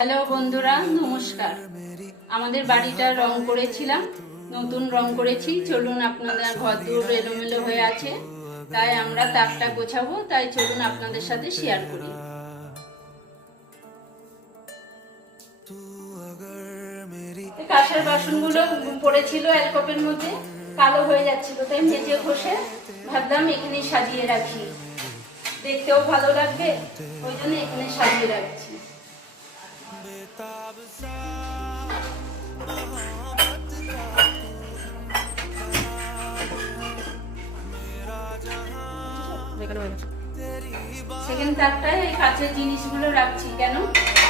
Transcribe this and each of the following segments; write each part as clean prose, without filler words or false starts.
Hello বন্ধুরা, নমস্কার। আমাদের বাড়িটা রং করেছিলাম, নতুন রং করেছি। চলুন, আপনাদের ঘরদোর এলোমেলো হয়ে আছে, তাই আমরা তাকটা গোছাবো। তাই চলুন আপনাদের সাথে শেয়ার করি। কাঁসার বাসনগুলো পড়েছিল অ্যালকপের মধ্যে, কালো হয়ে যাচ্ছিল, তাই মেজে ঘষে ভাবলাম এখানে সাজিয়ে রাখি, দেখতেও ভালো লাগবে, ওই জন্য এখানে সাজিয়ে রাখছি। সেকেন্ড তাকটায় এই কাঁচের জিনিসগুলো রাখছি। কেন?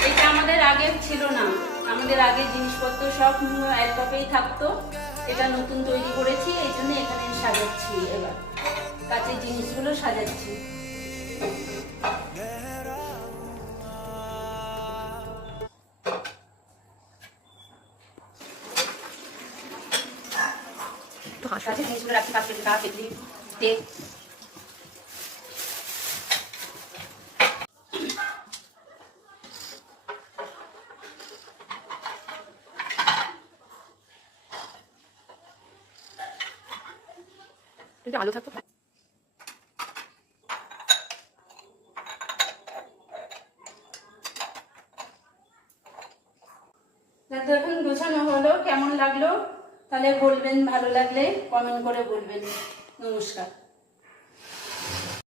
এটা আমাদের আগে ছিল না, আমাদের আগে জিনিসপত্র সব অ্যালকপেই থাকতো। এটা নতুন তৈরি করেছি, এই জন্য এখানে সাজাচ্ছি। এবার কাঁচের জিনিসগুলো সাজাচ্ছি। কাঁচের জিনিসগুলো রাখছি, কাঁচের কাপ, টেপ। আলু থাকতো। এখন গোছানো হলো, কেমন লাগলো তাহলে বলবেন, ভালো লাগলে কমেন্ট করে বলবেন। নমস্কার।